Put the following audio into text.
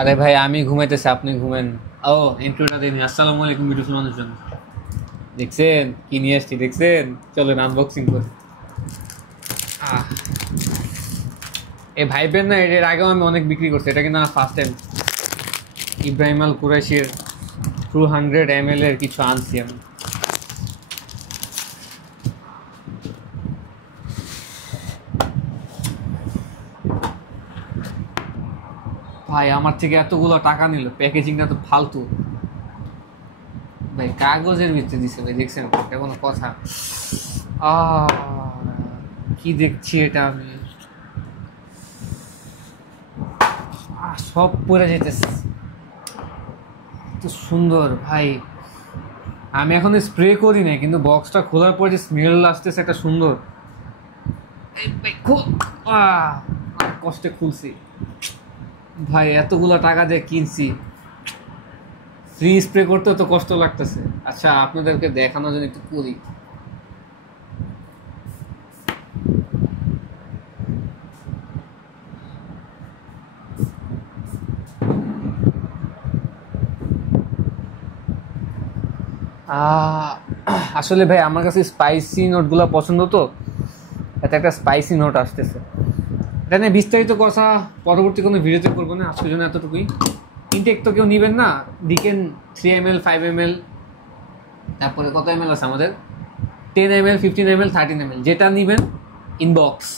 আরে ভাই আমি ঘুমাইতেছি, আপনি ঘুমেন। ও, ইন্ট্রোটা দিন। আসসালামু আলাইকুম বিউটিফুল মানুষজন। দেখছেন কি নিয়ে আসছি? দেখছেন? চলেন আনবক্সিং করি। আহ, এই ভাইবেন না, এর আগেও আমি অনেক বিক্রি করছি, এটা কিন্তু আমার ফার্স্ট টাইম। ইব্রাহিম আল কুরাইশির 200 ml এর কিছু আনছি আমি। ভাই আমার থেকে এতগুলো টাকা নিল, প্যাকেজিংটা তো ফালতু। ভাই কাগজের ভিতরে দিছে ভাই, দেখছেন? এটা কোনো কথা? আহ কি দেখছি এটা আমি? সব পড়ে যেতেছে। এত সুন্দর ভাই। আমি এখন স্প্রে করি না, কিন্তু বক্সটা খোলার পর যে স্মেল আসতেছে একটা সুন্দর। এই ভাই, অনেক কষ্টে খুলছি ভাই, এতগুলো টাকা দিয়ে কিনছি, ফ্রি স্প্রে করতে তো কষ্ট লাগতেছে। আচ্ছা আপনাদেরকে দেখানোর জন্য একটু করি। আহ, আসলে ভাই আমার কাছে স্পাইসি নোটগুলো পছন্দ, তো এতে একটা স্পাইসি নোট আসতেছে। এটা নিয়ে বিস্তারিত কথা পরবর্তী কোনো ভিডিওতে করবো না, আজকের জন্য এতটুকুই। ইনটেক তো কেউ নিবেন না, দিকেন 3 ml 5 ml, তারপরে কত ml আছে আমাদের? 10 ml 15 ml 13 ml, যেটা নিবেন ইনবক্স।